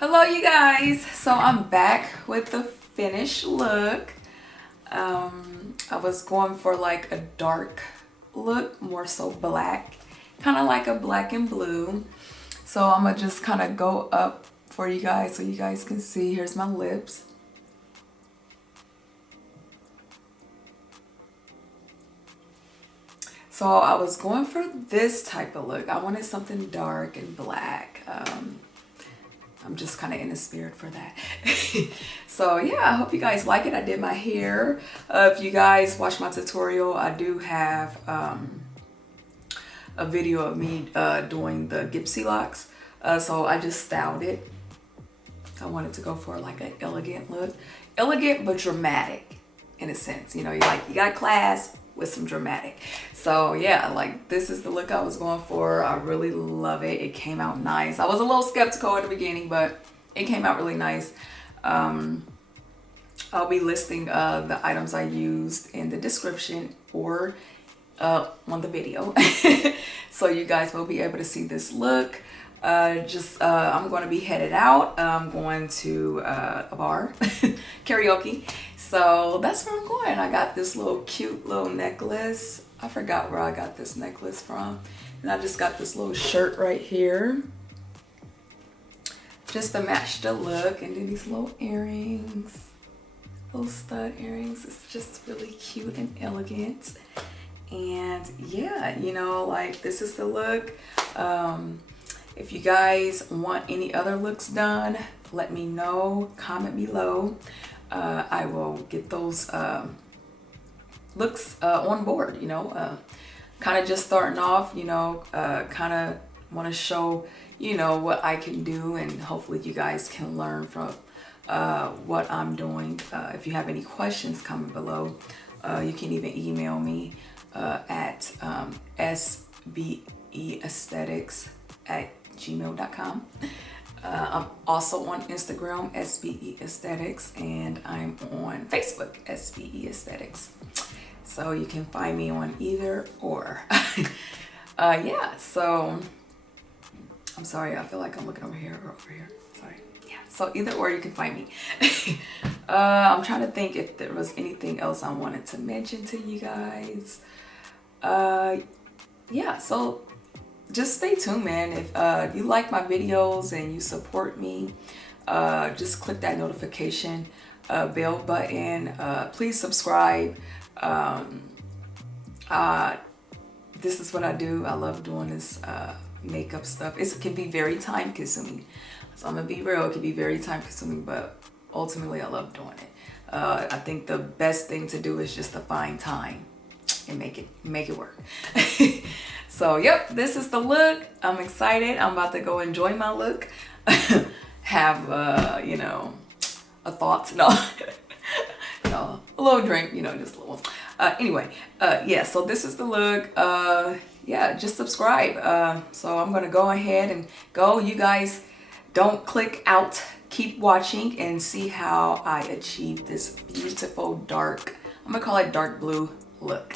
Hello you guys, so I'm back with the finished look. I was going for like a dark look, more so black, kind of like a black and blue. So I'm gonna just kind of go up for you guys so you guys can see. Here's my lips. So I was going for this type of look. I wanted something dark and black. I'm just kind of in the spirit for that. So yeah, I hope you guys like it. I did my hair. If you guys watch my tutorial, I do have a video of me doing the Gypsy locks. So I just styled it. I wanted to go for like an elegant look. Elegant but dramatic in a sense. You know, you got class with some dramatic. So yeah, like this is the look I was going for. I really love it. It came out nice. I was a little skeptical at the beginning, but it came out really nice. I'll be listing the items I used in the description or on the video. So you guys will be able to see this look. I'm going to be headed out. I'm going to a bar, karaoke. So that's where I'm going. I got this little cute little necklace. I forgot where I got this necklace from. And I just got this little shirt right here, just to match the look. And then these little earrings, little stud earrings. It's just really cute and elegant. And yeah, you know, like this is the look. If you guys want any other looks done, let me know, comment below. I will get those looks on board, you know. Kind of just starting off, you know, kind of want to show, you know, what I can do, and hopefully you guys can learn from what I'm doing. If you have any questions, comment below. You can even email me at SBEaesthetics@gmail.com. I'm also on Instagram, SBEaesthetics, and I'm on Facebook, SBEaesthetics. So you can find me on either or. Yeah, so I'm sorry, I feel like I'm looking over here or over here. Sorry. Yeah, so either or you can find me. I'm trying to think if there was anything else I wanted to mention to you guys. Yeah, so just stay tuned, man. If you like my videos and you support me, just click that notification bell button. Please subscribe. This is what I do. I love doing this makeup stuff. It can be very time consuming. So I'm gonna be real, it can be very time consuming, but ultimately I love doing it. I think the best thing to do is just to find time and make it work. So yep, this is the look. I'm excited. I'm about to go enjoy my look. Have you know, a thought. No. No, a little drink, you know, just a little. Anyway, yeah, so this is the look. Yeah, just subscribe. So I'm gonna go ahead and go. You guys don't click out. Keep watching and see how I achieve this beautiful dark, I'm gonna call it dark blue look.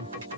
bye.